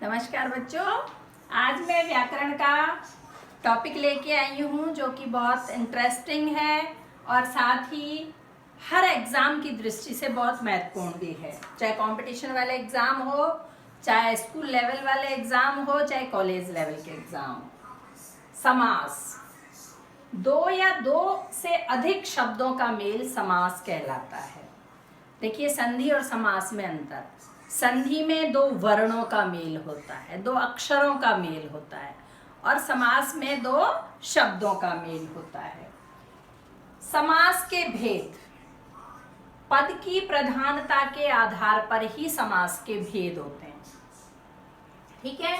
नमस्कार बच्चों, आज मैं व्याकरण का टॉपिक लेके आई हूँ जो कि बहुत इंटरेस्टिंग है और साथ ही हर एग्ज़ाम की दृष्टि से बहुत महत्वपूर्ण भी है। चाहे कंपटीशन वाले एग्ज़ाम हो, चाहे स्कूल लेवल वाले एग्ज़ाम हो, चाहे कॉलेज लेवल के एग्ज़ाम हो। समास, दो या दो से अधिक शब्दों का मेल समास कहलाता है। देखिए, संधि और समास में अंतर। संधि में दो वर्णों का मेल होता है, दो अक्षरों का मेल होता है, और समास में दो शब्दों का मेल होता है। समास के भेद, पद की प्रधानता के आधार पर ही समास के भेद होते हैं। ठीक है,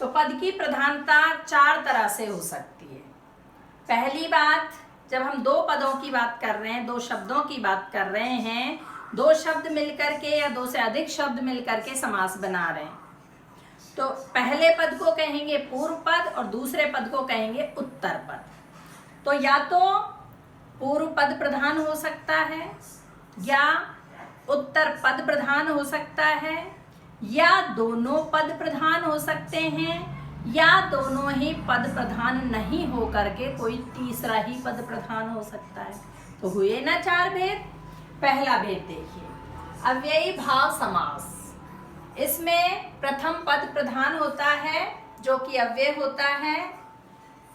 तो पद की प्रधानता चार तरह से हो सकती है। पहली बात, जब हम दो पदों की बात कर रहे हैं, दो शब्दों की बात कर रहे हैं, दो शब्द मिलकर के या दो से अधिक शब्द मिलकर के समास बना रहे हैं, तो पहले पद को कहेंगे पूर्व पद और दूसरे पद को कहेंगे उत्तर पद। तो या तो पूर्व पद प्रधान हो सकता है, या उत्तर पद प्रधान हो सकता है, या दोनों पद प्रधान हो सकते हैं, या दोनों ही पद प्रधान नहीं हो करके कोई तीसरा ही पद प्रधान हो सकता है। तो हुए ना चार भेद। पहला भेद देखिए, अव्ययी भाव समास। इसमें प्रथम पद प्रधान होता है जो कि अव्यय होता है।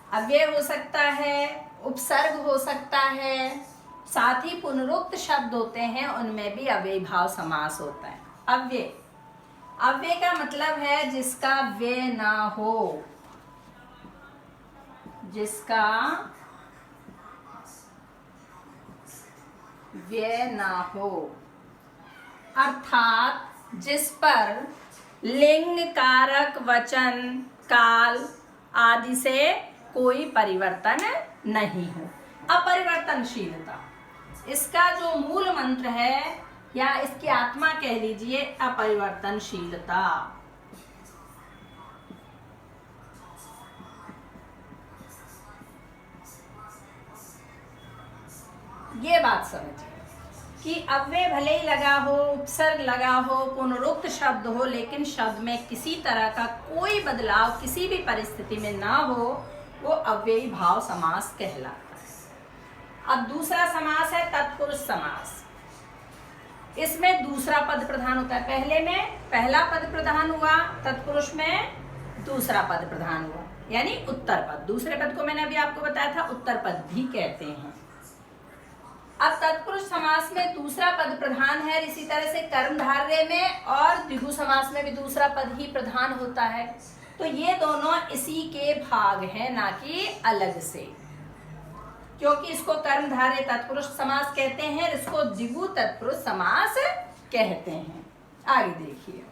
अव्यय हो सकता है, उपसर्ग हो सकता है, साथ ही पुनरुक्त शब्द होते हैं, उनमें भी अव्ययी भाव समास होता है। अव्यय, अव्यय का मतलब है जिसका व्यय ना हो, जिसका व्यय ना हो, अर्थात जिस पर लिंग, कारक, वचन, काल आदि से कोई परिवर्तन नहीं हो। अपरिवर्तनशीलता, इसका जो मूल मंत्र है या इसकी आत्मा कह लीजिए, अपरिवर्तनशीलता। ये बात समझिए कि अव्यय भले ही लगा हो, उपसर्ग लगा हो, पुनरुक्त शब्द हो, लेकिन शब्द में किसी तरह का कोई बदलाव किसी भी परिस्थिति में ना हो, वो अव्ययी भाव समास कहलाता है। अब दूसरा समास है तत्पुरुष समास। इसमें दूसरा पद प्रधान होता है। पहले में पहला पद प्रधान हुआ, तत्पुरुष में दूसरा पद प्रधान हुआ, यानी उत्तर पद। दूसरे पद को मैंने अभी आपको बताया था उत्तर पद भी कहते हैं। अब तत्पुरुष समास में दूसरा पद प्रधान है, इसी तरह से कर्मधारय में और द्विगु समास में भी दूसरा पद ही प्रधान होता है। तो ये दोनों इसी के भाग हैं, ना कि अलग से, क्योंकि इसको कर्मधारय तत्पुरुष समास कहते हैं, इसको द्विगु तत्पुरुष समास कहते हैं। आगे देखिए,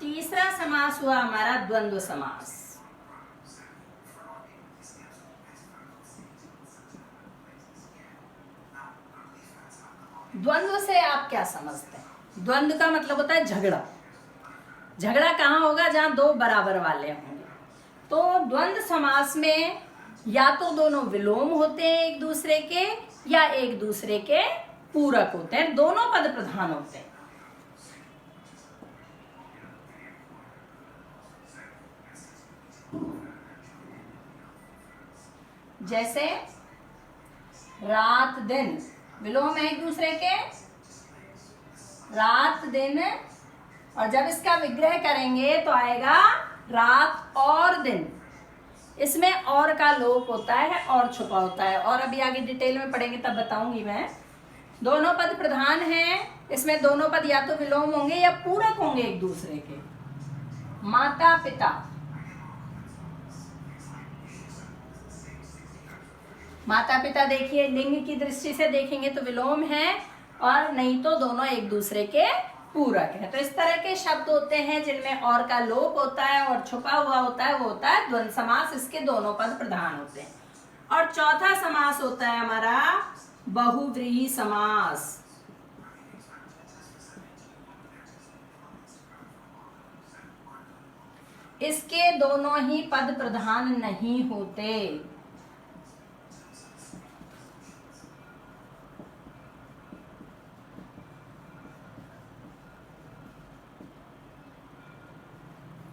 तीसरा समास हुआ हमारा द्वंद्व समास। द्वंद्व से आप क्या समझते हैं? द्वंद्व का मतलब होता है झगड़ा। झगड़ा कहाँ होगा? जहां दो बराबर वाले होंगे। तो द्वंद्व समास में या तो दोनों विलोम होते हैं एक दूसरे के, या एक दूसरे के पूरक होते हैं, दोनों पद प्रधान होते हैं। जैसे रात दिन, विलोम है एक दूसरे के, रात दिन, और जब इसका विग्रह करेंगे तो आएगा रात और दिन। इसमें और का लोप होता है, और छुपा होता है, और अभी आगे डिटेल में पढ़ेंगे तब बताऊंगी मैं। दोनों पद प्रधान हैं, इसमें दोनों पद या तो विलोम होंगे या पूरक होंगे एक दूसरे के। माता पिता, माता पिता देखिए लिंग की दृष्टि से देखेंगे तो विलोम है, और नहीं तो दोनों एक दूसरे के पूरक है। तो इस तरह के शब्द होते हैं जिनमें और का लोप होता है और छुपा हुआ होता है, वो होता है द्वंद्व समास। इसके दोनों पद प्रधान होते हैं। और चौथा समास होता है हमारा बहुव्रीहि समास। इसके दोनों ही पद प्रधान नहीं होते।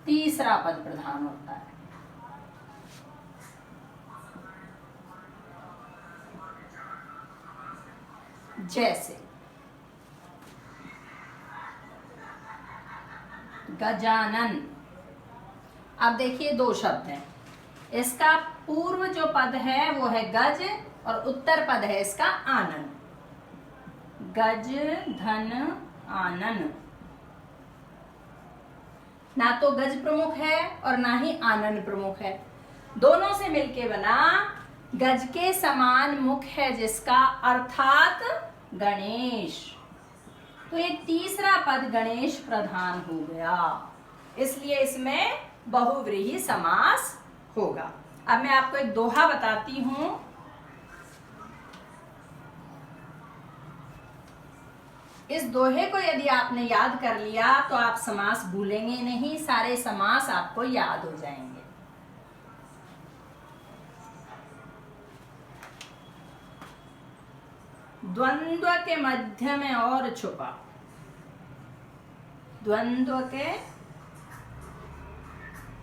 तीसरा पद प्रधान होता है। जैसे गजानन। अब देखिए दो शब्द हैं, इसका पूर्व जो पद है वो है गज और उत्तर पद है इसका आनन। गज धन आनन। ना तो गज प्रमुख है और ना ही आनन प्रमुख है, दोनों से मिलके बना गज के समान मुख है जिसका, अर्थात गणेश। तो ये तीसरा पद गणेश प्रधान हो गया, इसलिए इसमें बहुव्रीहि समास होगा। अब मैं आपको एक दोहा बताती हूं। इस दोहे को यदि आपने याद कर लिया तो आप समास भूलेंगे नहीं, सारे समास आपको याद हो जाएंगे। द्वंद्व के मध्य में और छुपा। द्वंद्व के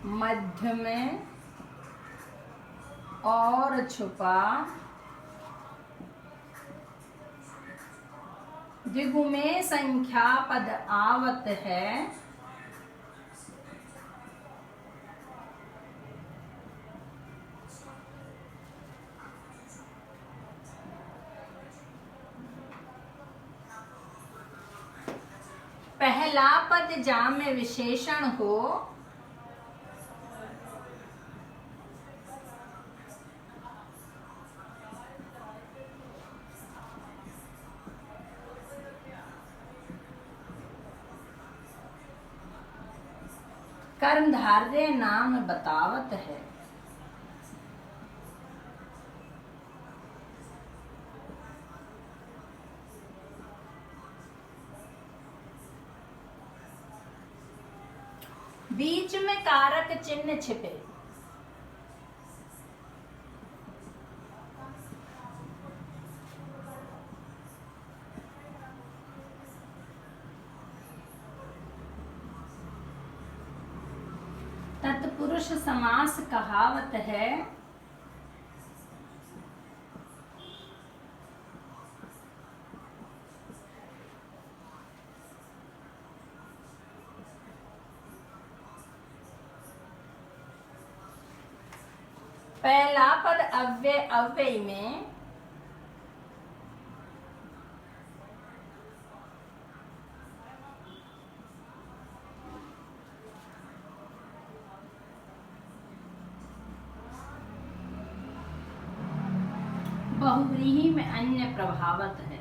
मध्य में और छुपा, द्विगु में संख्या पद आवत है, पहला पद जाम्य विशेषण हो, कर्मधारय नाम बतावत है। बीच में कारक चिन्ह छिपे। तत्पुरुष समास कहावत है, पहला पद अव्यय अव्यय में बहुव्रीहि में अन्य प्रभावत है।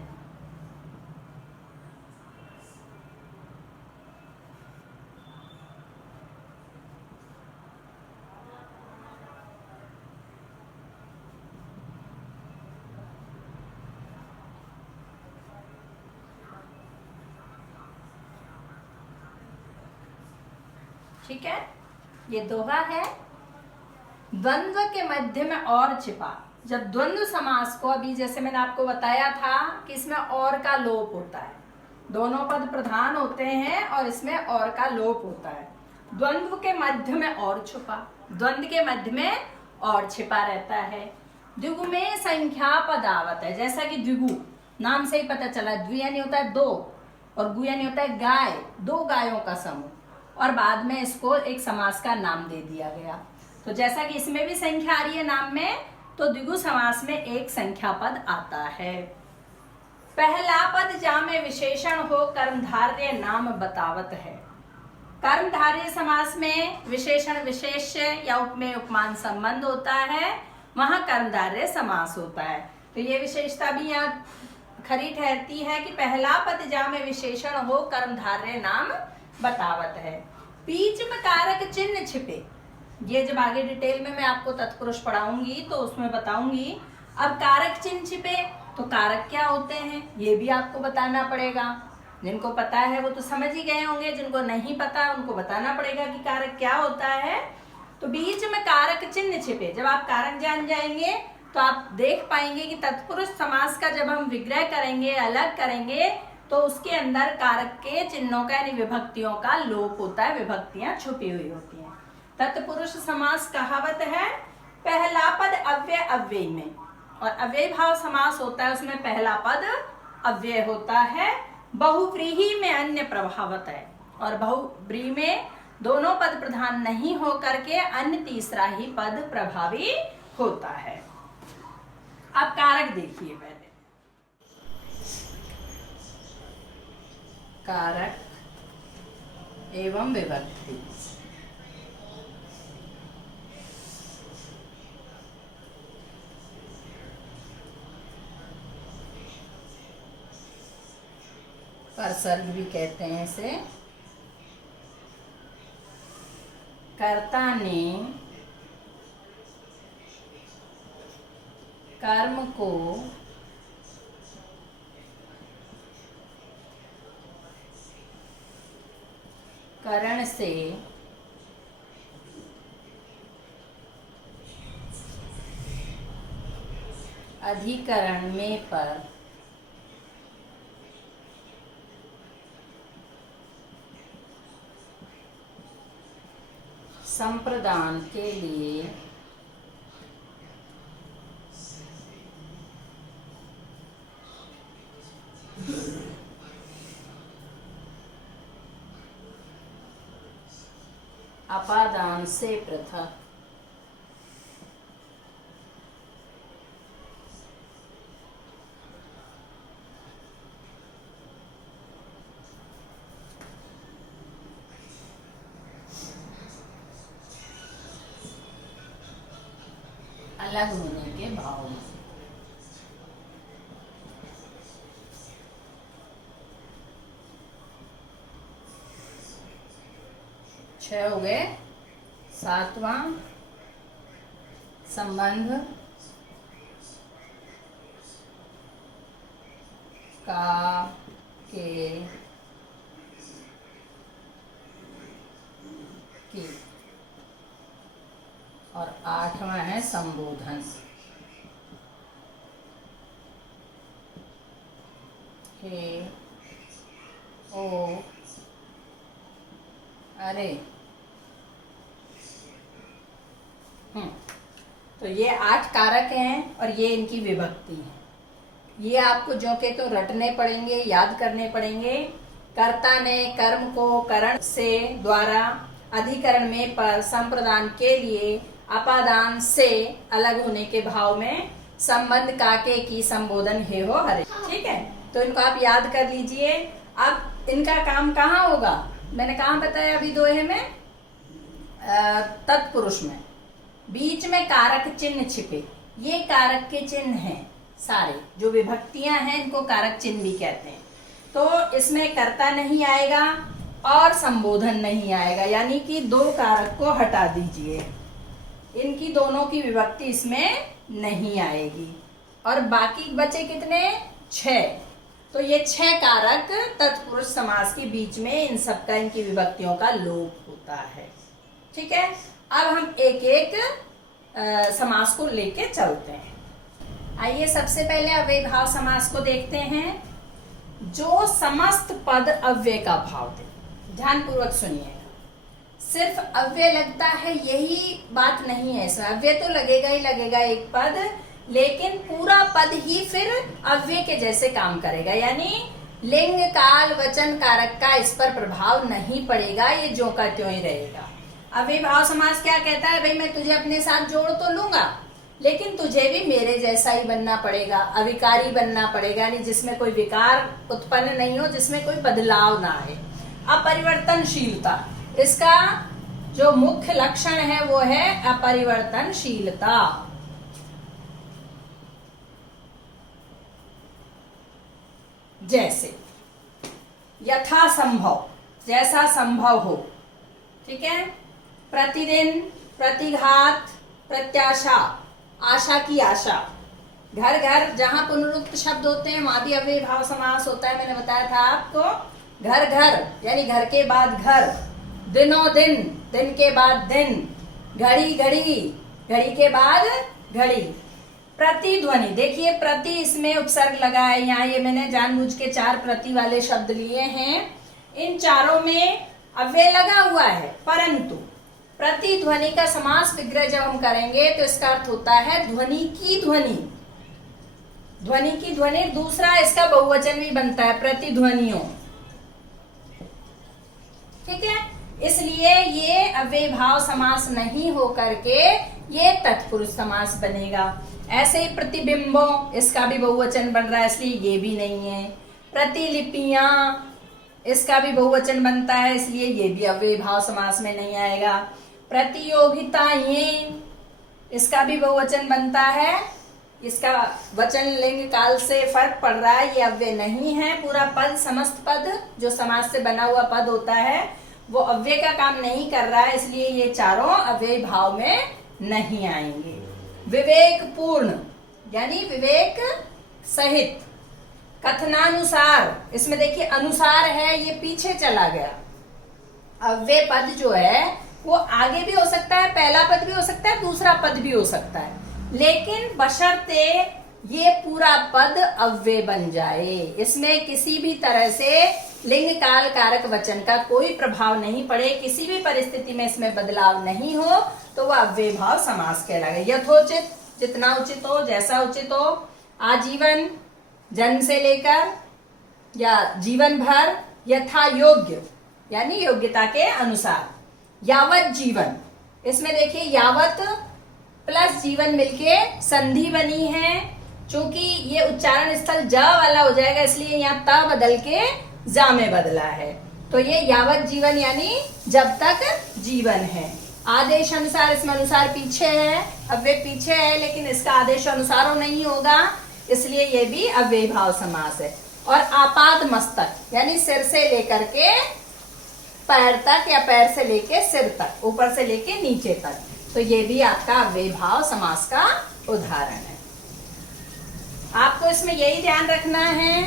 ठीक है, ये दोहा है। द्वंद्व के मध्य में और छिपा। जब द्वंद्व समास को, अभी जैसे मैंने आपको बताया था कि इसमें और का लोप होता है, दोनों पद प्रधान होते हैं और इसमें और का लोप होता है। द्वंद्व के मध्य में और छुपा, द्वंद्व के मध्य में और छिपा रहता है। द्विगु में संख्या पद आवत है, जैसा कि द्विगु नाम से ही पता चला, द्वि यानी होता है दो और गु यानी होता है गाय, दो गायों का समूह, और बाद में इसको एक समास का नाम दे दिया गया। तो जैसा कि इसमें भी संख्या आ रही है नाम में, तो द्विगु समास में एक संख्या पद आता है। पहला पद जामे विशेषण हो, कर्मधारय नाम बतावत है। कर्मधारय समास में विशेषण विशेष्य या उपमेय उपमान संबंध होता है, वहां कर्मधारय समास होता है। तो ये विशेषता भी यहाँ खरी ठहरती है कि पहला पद जामे विशेषण हो, कर्मधारय नाम बतावत है। बीच में कारक चिन्ह छिपे, ये जब आगे डिटेल में मैं आपको तत्पुरुष पढ़ाऊंगी तो उसमें बताऊंगी। अब कारक चिन्ह छिपे तो कारक क्या होते हैं ये भी आपको बताना पड़ेगा। जिनको पता है वो तो समझ ही गए होंगे, जिनको नहीं पता उनको बताना पड़ेगा कि कारक क्या होता है। तो बीच में कारक चिन्ह छिपे, जब आप कारक जान जाएंगे तो आप देख पाएंगे कि तत्पुरुष समास का जब हम विग्रह करेंगे, अलग करेंगे, तो उसके अंदर कारक के चिन्हों का यानी विभक्तियों का लोप होता है, विभक्तियां छुपी हुई होती हैं। तत्पुरुष समास कहावत है, पहला पद अव्यय अव्यय में, और अव्यय भाव समास होता है उसमें पहला पद अव्यय होता है। बहुव्रीहि में अन्य प्रभावत है, और बहुव्रीहि में दोनों पद प्रधान नहीं हो करके अन्य तीसरा ही पद प्रभावी होता है। अब कारक देखिए पहले, कारक एवं विभक्ति। परसर्ग भी कहते हैं इसे। कर्ता ने कर्म को करण से अधिकरण में पर संप्रदान के लिए अपादान से पृथक अलग होने के भाव में। छह हो गए। सातवां संबंध का के की, और आठवां है संबोधन। हे, ओ, अरे। तो ये 8 कारक हैं और ये इनकी विभक्ति है। ये आपको जो के तो रटने पड़ेंगे, याद करने पड़ेंगे। कर्ता ने कर्म को करण से द्वारा अधिकरण में पर संप्रदान के लिए अपादान से अलग होने के भाव में संबंध काके की संबोधन हे हो हरे। ठीक है, तो इनको आप याद कर लीजिए। अब इनका काम कहाँ होगा, मैंने कहाँ बताया अभी दोहे में, तत्पुरुष में। बीच में कारक चिन्ह छिपे, ये कारक के चिन्ह हैं सारे, जो विभक्तियां हैं इनको कारक चिन्ह भी कहते हैं। तो इसमें कर्ता नहीं आएगा और संबोधन नहीं आएगा, यानी कि 2 कारक को हटा दीजिए, इनकी दोनों की विभक्ति इसमें नहीं आएगी। और बाकी बचे कितने, 6। तो ये 6 कारक तत्पुरुष समास के बीच में इन सबका, इनकी विभक्तियों का लोप होता है। ठीक है, अब हम एक एक समास को लेके चलते हैं। आइए सबसे पहले अव्ययभाव समास को देखते हैं, जो समस्त पद अव्यय का भाव दे। ध्यान पूर्वक सुनिएगा, सिर्फ अव्यय लगता है यही बात नहीं है इसमें। अव्यय तो लगेगा ही लगेगा एक पद, लेकिन पूरा पद ही फिर अव्यय के जैसे काम करेगा, यानी लिंग काल वचन कारक का इस पर प्रभाव नहीं पड़ेगा, ये ज्यों का त्यों ही रहेगा। अव्ययभाव समास क्या कहता है, भाई मैं तुझे अपने साथ जोड़ तो लूंगा, लेकिन तुझे भी मेरे जैसा ही बनना पड़ेगा, अविकारी बनना पड़ेगा, यानी जिसमें कोई विकार उत्पन्न नहीं हो, जिसमें कोई बदलाव ना आए। अपरिवर्तनशीलता, इसका जो मुख्य लक्षण है वो है अपरिवर्तनशीलता। जैसे यथा संभव, जैसा संभव हो। ठीक है, प्रतिदिन, प्रतिघात, प्रत्याशा, आशा की आशा, घर घर जहां पुनरुक्त शब्द होते हैं वहां भी अव्ययी भाव समास होता है, मैंने बताया था आपको। घर घर यानी घर के बाद घर, दिनों दिन, दिन के बाद दिन, घड़ी घड़ी, घड़ी के बाद घड़ी। प्रतिध्वनि, देखिए प्रति इसमें उपसर्ग लगा है यहाँ, ये मैंने जानबूझ के 4 प्रति वाले शब्द लिए हैं। इन चारों में अव्यय लगा हुआ है, परंतु प्रतिध्वनि का समास विग्रह जब हम करेंगे तो इसका अर्थ होता है ध्वनि की ध्वनि। ध्वनि की ध्वनि, दूसरा इसका बहुवचन भी बनता है, प्रतिध्वनियों। ठीक है, इसलिए ये अव्यय भाव समास नहीं हो करके ये तत्पुरुष समास बनेगा। ऐसे ही प्रतिबिंबों, इसका भी बहुवचन बन रहा है, इसलिए ये भी नहीं है। प्रतिलिपियां, इसका भी बहुवचन बनता है, इसलिए ये भी अव्यय भाव समास में नहीं आएगा। प्रतियोगिताएं, इसका भी बहुवचन बनता है, इसका वचन लिंग काल से फर्क पड़ रहा है, ये अव्यय नहीं है। पूरा पद, समस्त पद जो समास से बना हुआ पद होता है वो अव्यय का काम नहीं कर रहा है, इसलिए ये चारों अव्यय भाव में नहीं आएंगे। विवेक पूर्ण यानी विवेक सहित। कथनानुसार, इसमें देखिए अनुसार है, ये पीछे चला गया। अव्यय पद जो है वो आगे भी हो सकता है, पहला पद भी हो सकता है, दूसरा पद भी हो सकता है, लेकिन बशर्ते ये पूरा पद अव्यय बन जाए, इसमें किसी भी तरह से लिंग काल कारक वचन का कोई प्रभाव नहीं पड़े, किसी भी परिस्थिति में इसमें बदलाव नहीं हो, तो वह अव्यय भाव समास कहलाएगा। यथोचित, जितना उचित हो, जैसा उचित हो, आजीवन, जन्म से लेकर या जीवन भर, यथा योग्य यानी योग्यता के अनुसार। यावत जीवन, इसमें देखिए यावत प्लस जीवन मिलके संधि बनी है, चूंकि ये उच्चारण स्थल ज वाला हो जाएगा इसलिए यहाँ त बदल के जा में बदला है, तो ये यावत जीवन यानी जब तक जीवन है। आदेश अनुसार, इसमें अनुसार पीछे है, अव्यय पीछे है, लेकिन इसका आदेश अनुसार नहीं होगा, इसलिए ये भी अव्यय भाव समास है। और आपाद मस्तक यानी सिर से लेकर के पैर तक या पैर से लेके सिर तक, ऊपर से लेके नीचे तक, तो ये भी आपका अव्यय भाव समास का उदाहरण है। आपको इसमें यही ध्यान रखना है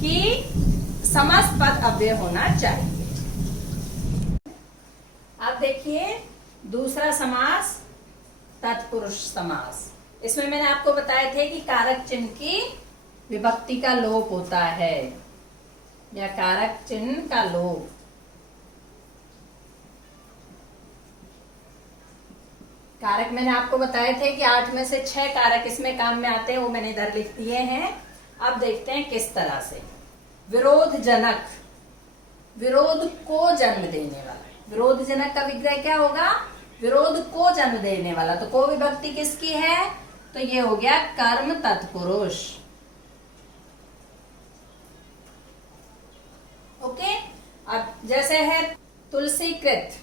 कि समस्त पद अव्यय होना चाहिए। अब देखिए दूसरा समास, तत्पुरुष समास। इसमें मैंने आपको बताए थे कि कारक चिन्ह की विभक्ति का लोप होता है, या कारक चिन्ह का लोप। कारक मैंने आपको बताए थे कि 8 में से 6 कारक इसमें काम में आते हैं, वो मैंने इधर लिख दिए हैं। अब देखते हैं किस तरह से। विरोध जनक, विरोध को जन्म देने वाला। विरोध जनक का विग्रह क्या होगा? विरोध को जन्म देने वाला। तो को विभक्ति किसकी है? तो ये हो गया कर्म तत्पुरुष। ओके, अब जैसे है तुलसी कृत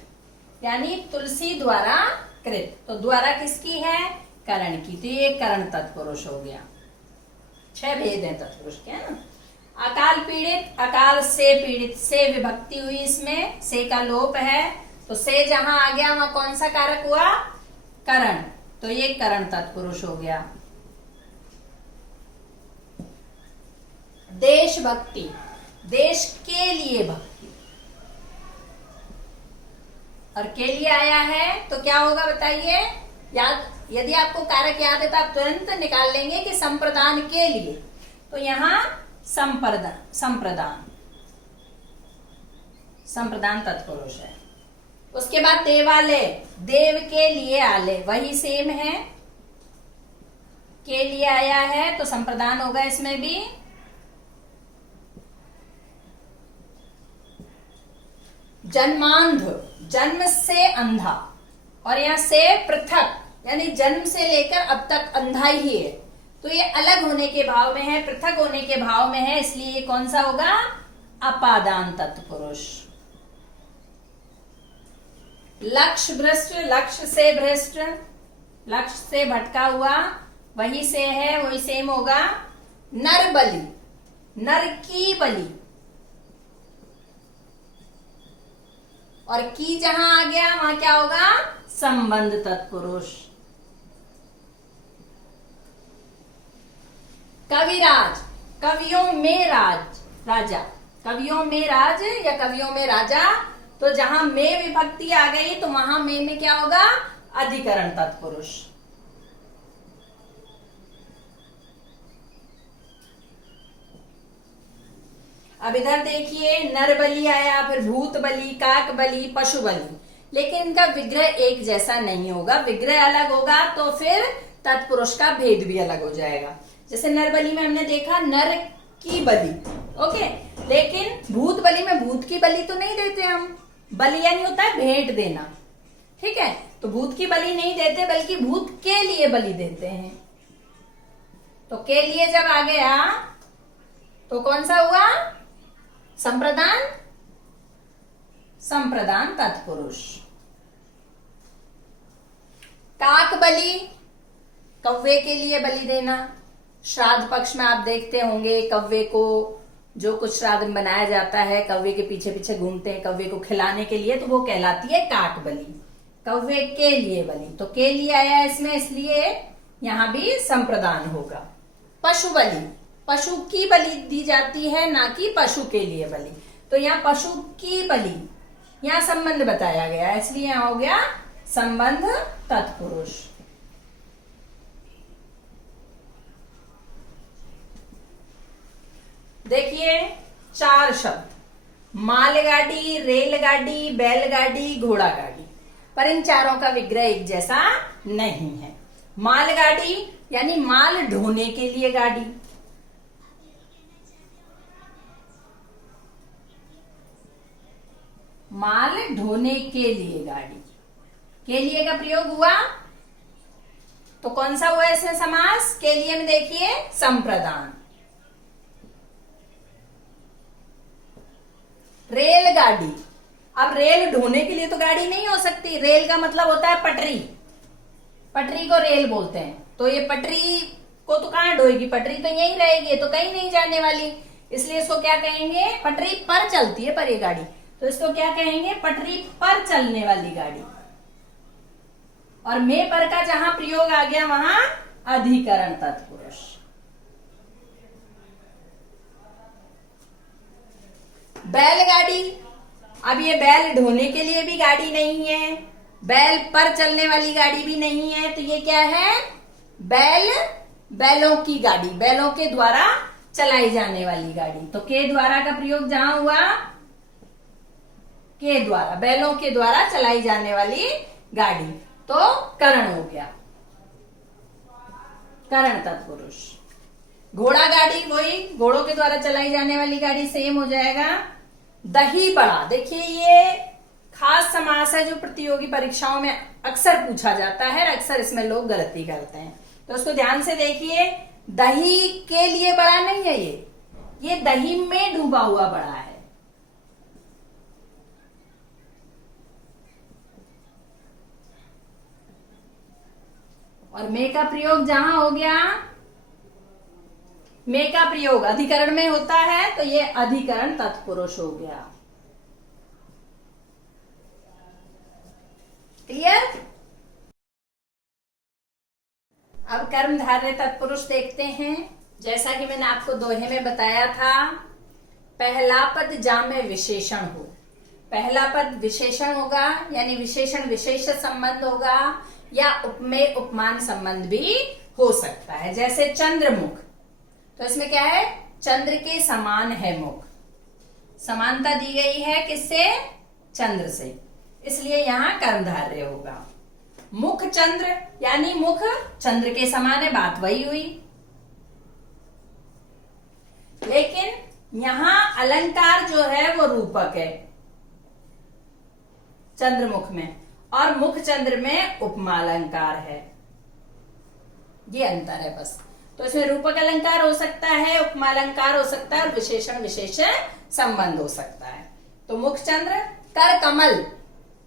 यानी तुलसी द्वारा कृत, तो द्वारा किसकी है? करण की, तो ये करण तत्पुरुष हो गया। 6 भेद हैं तत्पुरुष के, है ना। अकाल पीड़ित, अकाल से पीड़ित, से विभक्ति हुई, इसमें से का लोप है, तो से जहां आ गया वहां कौन सा कारक हुआ? करण, तो ये करण तत्पुरुष हो गया। देशभक्ति, देश के लिए भक्ति, और के लिए आया है तो क्या होगा बताइए? याद, यदि आपको कारक याद है तो आप तुरंत निकाल लेंगे कि संप्रदान के लिए, तो यहां संप्रदान, संप्रदान, संप्रदान तत्पुरुष है। उसके बाद देवालय, देव के लिए आलय, वही सेम है, के लिए आया है तो संप्रदान होगा इसमें भी। जन्मांध, जन्म से अंधा, और यहां से पृथक यानी जन्म से लेकर अब तक अंधा ही है, तो ये अलग होने के भाव में है, पृथक होने के भाव में है, इसलिए ये कौन सा होगा? अपादान तत्पुरुष। लक्ष्य भ्रष्ट, लक्ष्य से भ्रष्ट, लक्ष्य से भटका हुआ, वही से है, वही सेम होगा। नर बलि, नर की बलि, और की जहां आ गया वहां क्या होगा? संबंध तत्पुरुष। कविराज, कवियों में राज, राजा, कवियों में राज या कवियों में राजा। तो जहां में विभक्ति आ गई तो वहां में क्या होगा, अधिकरण तत्पुरुष। अब इधर देखिए, नर बलि आया, फिर भूत बलि, काक बलि, पशु बलि, लेकिन इनका विग्रह एक जैसा नहीं होगा, विग्रह अलग होगा तो फिर तत्पुरुष का भेद भी अलग हो जाएगा। जैसे नर बलि में हमने देखा नर की बलि, ओके, लेकिन भूत बलि में भूत की बलि तो नहीं देते हम, बलि यानी होता है भेंट देना, ठीक है, तो भूत की बलि नहीं देते बल्कि भूत के लिए बलि देते हैं। तो के लिए जब आ गया तो कौन सा हुआ, संप्रदान, संप्रदान तत्पुरुष। काक बलि, कौवे के लिए बलि देना। श्राद्ध पक्ष में आप देखते होंगे कौवे को जो कुछ श्राद्ध में बनाया जाता है, कौवे के पीछे पीछे घूमते हैं कौवे को खिलाने के लिए, तो वो कहलाती है काक बलि, कौवे के लिए बलि। तो के लिए आया इसमें, इसलिए यहां भी संप्रदान होगा। पशु बलि, पशु की बलि दी जाती है, ना कि पशु के लिए बलि। तो यहाँ पशु की बलि, यहाँ संबंध बताया गया, इसलिए यहाँ हो गया संबंध तत्पुरुष। देखिए 4 शब्द, मालगाड़ी, रेलगाड़ी, बैलगाड़ी, घोड़ा गाड़ी, पर इन चारों का विग्रह एक जैसा नहीं है। मालगाड़ी यानी माल ढोने के लिए गाड़ी, माल ढोने के लिए गाड़ी, के लिए का प्रयोग हुआ तो कौन सा हुआ इसमें समास, के लिए में देखिए संप्रदान। रेलगाड़ी, अब रेल ढोने के लिए तो गाड़ी नहीं हो सकती, रेल का मतलब होता है पटरी, पटरी को रेल बोलते हैं। तो ये पटरी को तो कहां ढोएगी, पटरी तो यहीं रहेगी, तो कहीं नहीं जाने वाली, इसलिए इसको क्या कहेंगे, पटरी पर चलती है पर ये गाड़ी, तो इसको क्या कहेंगे, पटरी पर चलने वाली गाड़ी। और में पर का जहां प्रयोग आ गया वहां अधिकरण तत्पुरुष। बैलगाड़ी, अब ये बैल ढोने के लिए भी गाड़ी नहीं है, बैल पर चलने वाली गाड़ी भी नहीं है, तो ये क्या है, बैल, बैलों की गाड़ी, बैलों के द्वारा चलाई जाने वाली गाड़ी। तो के द्वारा का प्रयोग जहां हुआ, के द्वारा, बैलों के द्वारा चलाई जाने वाली गाड़ी, तो करण हो गया, करण तत्पुरुष। घोड़ा गाड़ी, वही घोड़ों के द्वारा चलाई जाने वाली गाड़ी, सेम हो जाएगा। दही बड़ा, देखिए ये खास समास है जो प्रतियोगी परीक्षाओं में अक्सर पूछा जाता है, अक्सर इसमें लोग गलती करते हैं, तो उसको ध्यान से देखिए। दही के लिए बड़ा नहीं है, ये दही में डूबा हुआ बड़ा है। और में का प्रयोग जहां हो गया, में का प्रयोग अधिकरण में होता है, तो ये अधिकरण तत्पुरुष हो गया। क्लियर। अब कर्मधारय तत्पुरुष देखते हैं। जैसा कि मैंने आपको दोहे में बताया था, पहला पद जा में विशेषण हो, पहला पद विशेषण होगा, यानी विशेषण विशेष संबंध होगा, या उपमेय उपमान संबंध भी हो सकता है। जैसे चंद्रमुख, तो इसमें क्या है, चंद्र के समान है मुख, समानता दी गई है किससे, चंद्र से, इसलिए यहां कर्मधारय होगा। मुख चंद्र, यानी मुख चंद्र के समान है, बात वही हुई, लेकिन यहां अलंकार जो है वो रूपक है चंद्रमुख में, और मुख चंद्र में उपमा अलंकार है, ये अंतर है बस। तो इसमें रूपक अलंकार हो सकता है, उपमा अलंकार हो सकता है, और विशेषण विशेष संबंध हो सकता है। तो मुख चंद्र, कर कमल,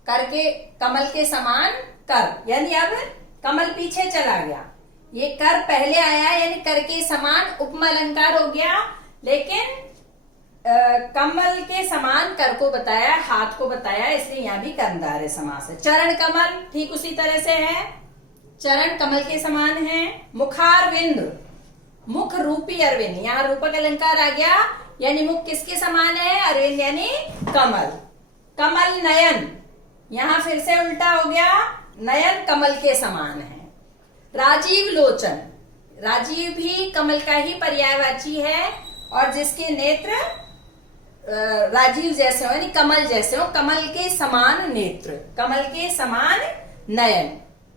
कर के कमल के समान कर, यानी अब कमल पीछे चला गया, ये कर पहले आया, यानी कर के समान उपमा अलंकार हो गया, लेकिन कमल के समान कर को बताया, हाथ को बताया, इसलिए यहां भी कर्मधारय समास है। चरण कमल ठीक उसी तरह से है, चरण कमल के समान है। मुखारविंद, मुख रूपी अरविंद, यहाँ रूपक अलंकार आ गया, यानी मुख किसके समान है? अरविंद यानी कमल। कमल नयन, यहां फिर से उल्टा हो गया, नयन कमल के समान है। राजीव लोचन, राजीव भी कमल का ही पर्यायवाची है, और जिसके नेत्र राजीव जैसे हो यानी कमल जैसे हो, कमल के समान नेत्र, कमल के समान नयन।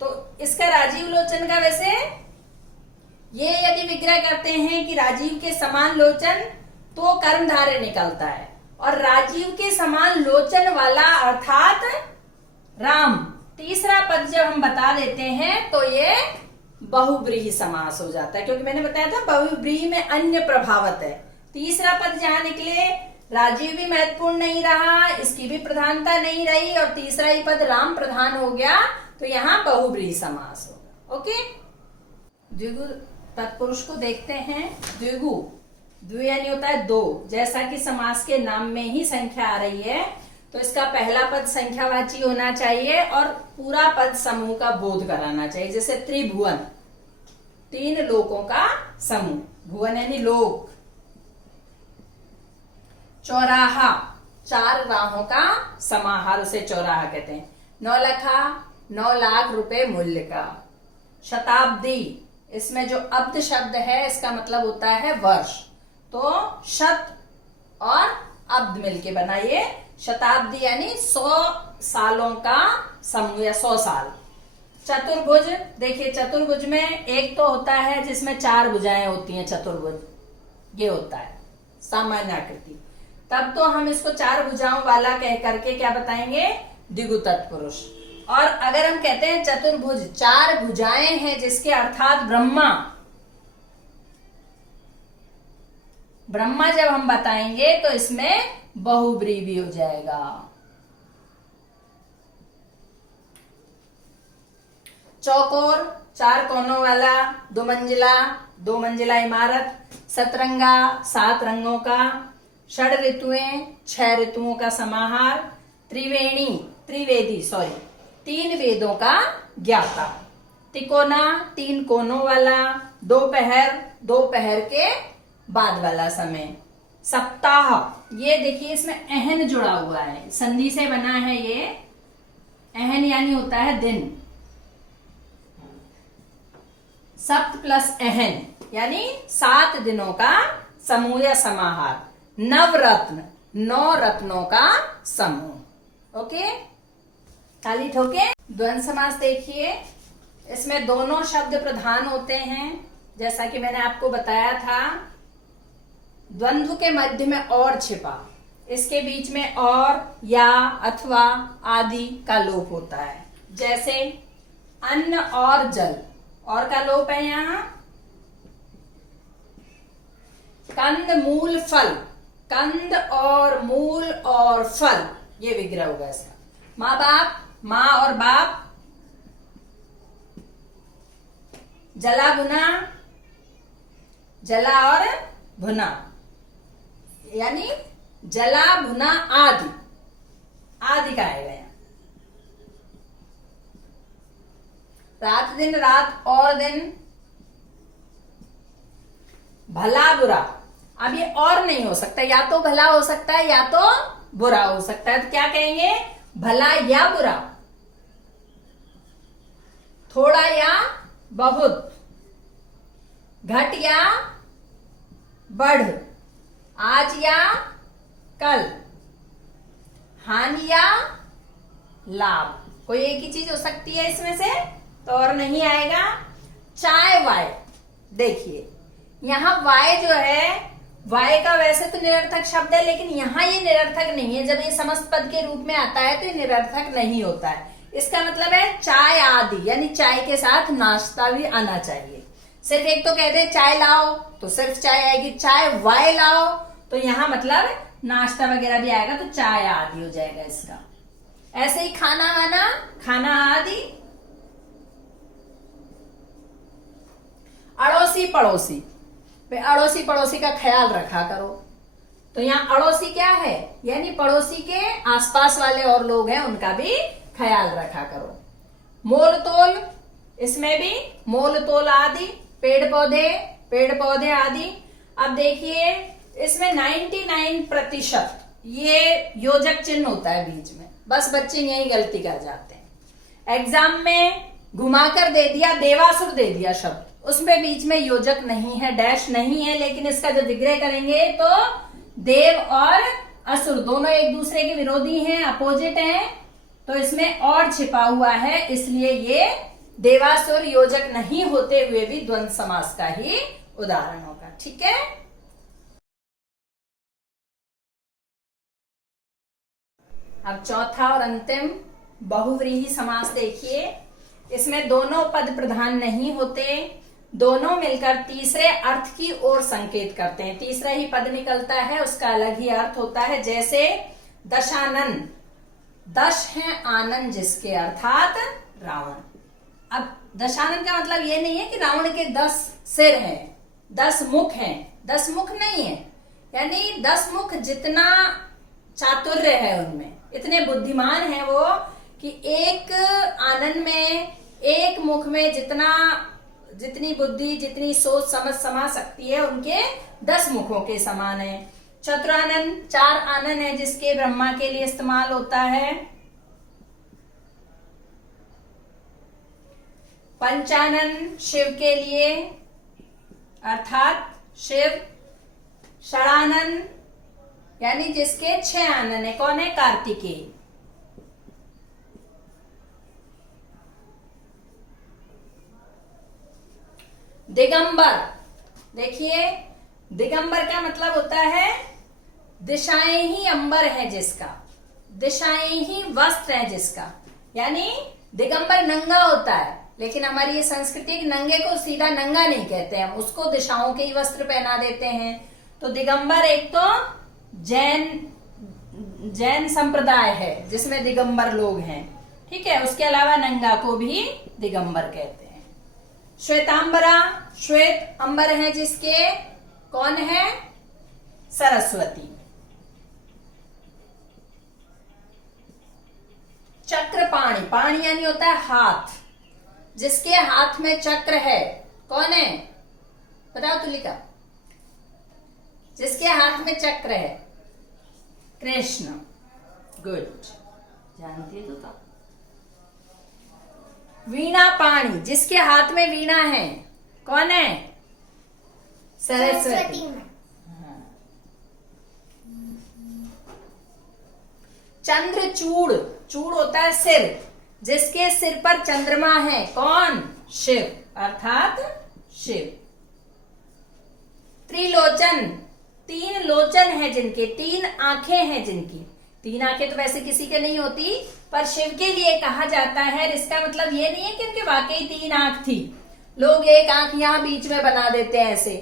तो इसका राजीव लोचन का वैसे ये यदि विग्रह करते हैं कि राजीव के समान लोचन, तो कर्मधारय निकलता है, और राजीव के समान लोचन वाला अर्थात राम, तीसरा पद जब हम बता देते हैं तो ये बहुब्रीहि समास हो जाता है, क्योंकि मैंने बताया था बहुब्रीहि में अन्य प्रभावत है। तीसरा पद जहां निकले, राजीव भी महत्वपूर्ण नहीं रहा, इसकी भी प्रधानता नहीं रही, और तीसरा ही पद राम प्रधान हो गया, तो यहाँ बहुब्रीहि समास होगा। ओके, द्विगु तत्पुरुष को देखते हैं। द्विगु, द्वि यानी होता है दो, जैसा कि समास के नाम में ही संख्या आ रही है, तो इसका पहला पद संख्यावाची होना चाहिए और पूरा पद समूह का बोध कराना चाहिए। जैसे त्रिभुवन, तीन लोकों का समूह, भुवन यानी लोक। चौराहा, चार राहों का समाहार, उसे चौराहा कहते हैं। नौलखा, 9 लाख रुपए मूल्य का। शताब्दी, इसमें जो अब्द शब्द है इसका मतलब होता है वर्ष, तो शत और अब्द मिलके बनाइए शताब्दी, यानी 100 सालों का समूह या 100 साल। चतुर्भुज, देखिए चतुर्भुज में एक तो होता है जिसमें 4 भुजाएं होती हैं, चतुर्भुज ये होता है सामान्य आकृति, तब तो हम इसको 4 भुजाओं वाला कह करके क्या बताएंगे? द्विगु तत्पुरुष। और अगर हम कहते हैं चतुर्भुज, 4 भुजाएं हैं जिसके अर्थात ब्रह्मा, ब्रह्मा जब हम बताएंगे तो इसमें बहुब्रीहि भी हो जाएगा। चौकोर, 4 कोनों वाला, 2 मंजिला इमारत। सतरंगा, 7 रंगों का। षड ऋतुएं, 6 ऋतुओं का समाहार। त्रिवेणी, 3 वेदों का ज्ञाता। तिकोना, 3 कोनों वाला। दोपहर के बाद वाला समय। सप्ताह, ये देखिए इसमें अहन जुड़ा हुआ है, संधि से बना है ये। अहन यानी होता है दिन, सप्त प्लस अहन यानी 7 दिनों का समूह या समाहार। नवरत्न, 9 रत्नों का समूह। ओके, ताली ठोके। द्वंद्व समास देखिए, इसमें दोनों शब्द प्रधान होते हैं, जैसा कि मैंने आपको बताया था। द्वंद्व के मध्य में और छिपा, इसके बीच में और, या, अथवा आदि का लोप होता है। जैसे अन्न और जल, और का लोप है यहाँ। कंद मूल फल, कंद और मूल और फल, ये विग्रह होगा इसका। माँ बाप, माँ और बाप। जला भुना, जला और भुना, यानी जला भुना आदि, आदि का आएगा यहाँ। रात दिन, रात और दिन। भला बुरा, अब ये और नहीं हो सकता, या तो भला हो सकता है या तो बुरा हो सकता है, तो क्या कहेंगे? भला या बुरा। थोड़ा या बहुत। घट या बढ़। आज या कल। हानि या लाभ, कोई एक ही चीज हो सकती है इसमें से, तो और नहीं आएगा। चाय वाय, देखिए यहां वाय जो है, वाय का वैसे तो निरर्थक शब्द है, लेकिन यहाँ ये निरर्थक नहीं है। जब ये समस्त पद के रूप में आता है तो ये निरर्थक नहीं होता है। इसका मतलब है चाय आदि, यानी चाय के साथ नाश्ता भी आना चाहिए। सिर्फ एक तो कह दे चाय लाओ तो सिर्फ चाय आएगी, चाय वाय लाओ तो यहाँ मतलब नाश्ता वगैरह भी आएगा, तो चाय आदि हो जाएगा इसका। ऐसे ही खाना वाना, खाना आदि। अड़ोसी पड़ोसी, अड़ोसी पड़ोसी का ख्याल रखा करो, तो यहाँ अड़ोसी क्या है? यानी पड़ोसी के आसपास वाले और लोग हैं उनका भी ख्याल रखा करो। मोल तोल, इसमें भी मोल तोल आदि। पेड़ पौधे, पेड़ पौधे आदि। अब देखिए इसमें 99% ये योजक चिन्ह होता है बीच में, बस बच्चे यही गलती कर जाते हैं। एग्जाम में घुमाकर दे दिया, देवासुर दे दिया शब्द, उसमें बीच में योजक नहीं है, डैश नहीं है, लेकिन इसका जो विग्रह करेंगे तो देव और असुर दोनों एक दूसरे के विरोधी हैं, अपोजिट हैं, तो इसमें और छिपा हुआ है, इसलिए ये देवासुर योजक नहीं होते हुए भी द्वंद्व समास का ही उदाहरण होगा। ठीक है, अब चौथा और अंतिम बहुव्रीहि समास देखिए। इसमें दोनों पद प्रधान नहीं होते, दोनों मिलकर तीसरे अर्थ की ओर संकेत करते हैं। तीसरा ही पद निकलता है, उसका अलग ही अर्थ होता है। जैसे दशानन, दश है आनंद जिसके, अर्थात रावण। अब दशानन का मतलब ये नहीं है कि रावण के 10 सिर हैं, 10 मुख हैं, 10 मुख नहीं है, यानी 10 मुख जितना चातुर्य है उनमें, इतने बुद्धिमान हैं वो कि एक आनंद में, एक मुख में जितनी बुद्धि, जितनी सोच समझ समा सकती है, उनके 10 मुखों के समान है। चतुरानन, 4 आनन है जिसके ब्रह्मा के लिए इस्तेमाल होता है। पंचानन शिव के लिए, अर्थात शिव। षडानन यानी जिसके 6 आनन है, कौन है? कार्तिकेय। दिगंबर, देखिए दिगंबर का मतलब होता है दिशाएं ही अंबर है जिसका, दिशाएं ही वस्त्र है जिसका, यानी दिगंबर नंगा होता है, लेकिन हमारी ये संस्कृति नंगे को सीधा नंगा नहीं कहते हैं, उसको दिशाओं के ही वस्त्र पहना देते हैं। तो दिगंबर एक तो जैन संप्रदाय है जिसमें दिगंबर लोग हैं, ठीक है, उसके अलावा नंगा को भी दिगंबर कहते हैं। श्वेतांबरा, श्वेत अंबर है जिसके, कौन है? सरस्वती। चक्रपाणी, पाणी यानी होता है हाथ, जिसके हाथ में चक्र है, कौन है? बताओ तुलिका। जिसके हाथ में चक्र है, कृष्ण। गुड, जानती है तो। वीणा पाणी, जिसके हाथ में वीणा है, कौन है? सरस्वती। चंद्रचूड़, चूड़ होता है सिर, जिसके सिर पर चंद्रमा है, कौन? शिव, अर्थात शिव। त्रिलोचन, 3 लोचन है जिनके, 3 आंखें हैं जिनकी। 3 आंखें तो वैसे किसी के नहीं होती, पर शिव के लिए कहा जाता है। इसका मतलब ये नहीं है कि उनके वाकई 3 आंख थी, लोग एक आंख यहां बीच में बना देते हैं ऐसे,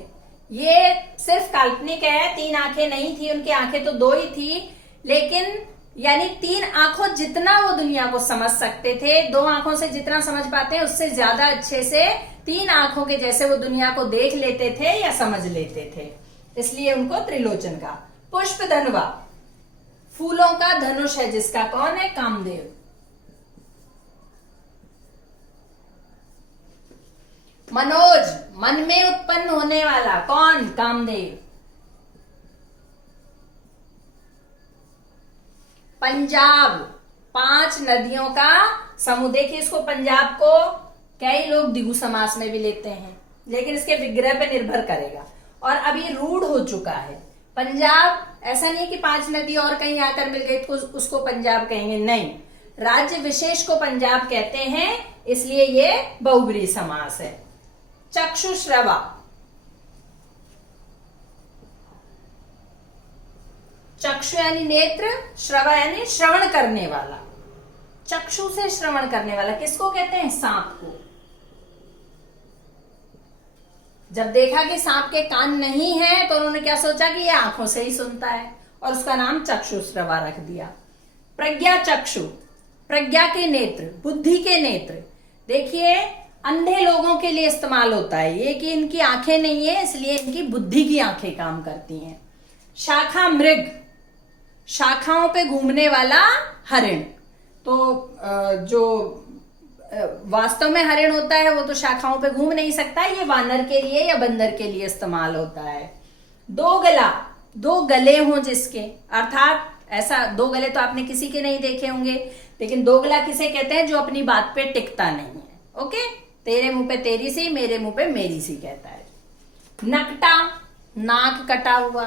ये सिर्फ काल्पनिक है। 3 आंखें नहीं थी उनकी, आंखें तो 2 ही थी, लेकिन यानी 3 आंखों जितना वो दुनिया को समझ सकते थे, 2 आंखों से जितना समझ पाते हैं उससे ज्यादा अच्छे से 3 आंखों के जैसे वो दुनिया को देख लेते थे या समझ लेते थे, इसलिए उनको त्रिलोचन का। पुष्प धनवा, फूलों का धनुष है जिसका, कौन है? कामदेव। मनोज, मन में उत्पन्न होने वाला, कौन? कामदेव। पंजाब, 5 नदियों का समूह। देखिए इसको, पंजाब को कई लोग द्विगु समास में भी लेते हैं, लेकिन इसके विग्रह पे निर्भर करेगा, और अभी रूढ़ हो चुका है। पंजाब ऐसा नहीं कि 5 नदी और कहीं आकर मिल गई तो उसको पंजाब कहेंगे, नहीं, राज्य विशेष को पंजाब कहते हैं, इसलिए ये बहुब्रीहि समास है। चक्षुश्रवा, चक्षु यानी नेत्र, श्रवा यानी श्रवण करने वाला, चक्षु से श्रवण करने वाला किसको कहते हैं? सांप को। जब देखा कि सांप के कान नहीं है तो उन्होंने क्या सोचा कि ये आंखों से ही सुनता है, और उसका नाम चक्षुश्रवा रख दिया। प्रज्ञा चक्षु, प्रज्ञा के नेत्र, बुद्धि के नेत्र। देखिए अंधे लोगों के लिए इस्तेमाल होता है ये, कि इनकी आंखें नहीं है इसलिए इनकी बुद्धि की आंखें काम करती हैं। शाखा मृग, शाखाओं पे घूमने वाला हरिण। तो जो वास्तव में हरिण होता है, वो तो शाखाओं पे घूम नहीं सकता, ये वानर के लिए या बंदर के लिए इस्तेमाल होता है। दो गला, दो गले हों जिसके, अर्थात ऐसा दो गले तो आपने किसी के नहीं देखे होंगे, लेकिन दो गला किसे कहते हैं? जो अपनी बात पे टिकता नहीं है। ओके, तेरे मुंह पे तेरी सी, मेरे मुंह पे मेरी सी कहता है। नकटा, नाक कटा हुआ।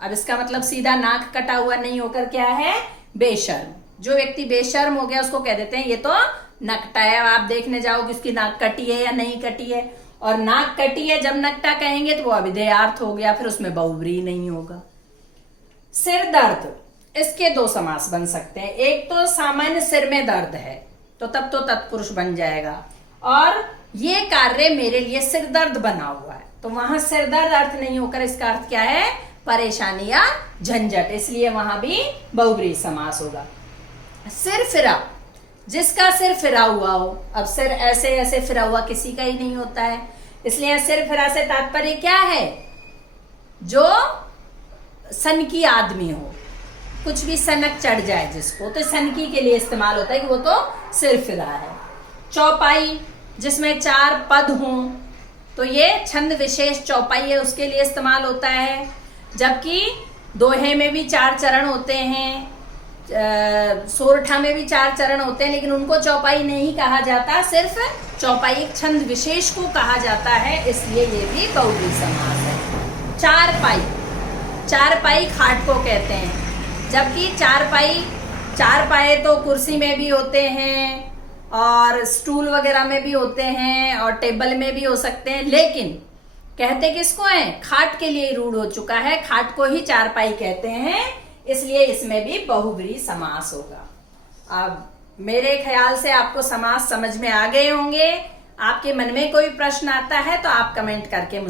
अब इसका मतलब सीधा नाक कटा हुआ नहीं होकर क्या है? बेशर्म। जो व्यक्ति बेशर्म हो गया उसको कह देते हैं ये तो नकटा है। आप देखने जाओ कि उसकी नाक कटी है या नहीं कटी है, और नाक कटी है जब नकटा कहेंगे तो वो अविधेयार्थ हो गया, फिर उसमें बहुव्रीहि नहीं होगा। सिर दर्द, इसके दो समास बन सकते हैं। एक तो सामान्य सिर में दर्द है तो तब तो तत्पुरुष बन जाएगा, और ये कार्य मेरे लिए सिर दर्द बना हुआ है, तो वहां सिर दर्द अर्थ नहीं होकर इसका अर्थ क्या है? परेशानी या झंझट, इसलिए वहां भी बहुव्रीहि समास होगा। सिर फिरा, जिसका सिर फिरा हुआ हो। अब सिर ऐसे ऐसे फिरा हुआ किसी का ही नहीं होता है, इसलिए सिर फिरा से तात्पर्य क्या है? जो सनकी आदमी हो, कुछ भी सनक चढ़ जाए जिसको, तो सनकी के लिए इस्तेमाल होता है कि वो तो सिर फिरा है। चौपाई, जिसमें 4 पद हों, तो ये छंद विशेष चौपाई है, उसके लिए इस्तेमाल होता है। जबकि दोहे में भी 4 चरण होते हैं, सोरठा में भी 4 चरण होते हैं, लेकिन उनको चौपाई नहीं कहा जाता, सिर्फ चौपाई एक छंद विशेष को कहा जाता है, इसलिए ये भी बहुव्रीहि समास है। चारपाई, चारपाई खाट को कहते हैं, जबकि चारपाई तो कुर्सी में भी होते हैं और स्टूल वगैरह में भी होते हैं और टेबल में भी हो सकते हैं, लेकिन कहते किसको है? खाट के लिए रूढ़ हो चुका है, खाट को ही चारपाई कहते हैं, इसलिए इसमें भी बहुव्रीहि समास होगा। अब मेरे ख्याल से आपको समास समझ में आ गए होंगे। आपके मन में कोई प्रश्न आता है तो आप कमेंट करके मुझसे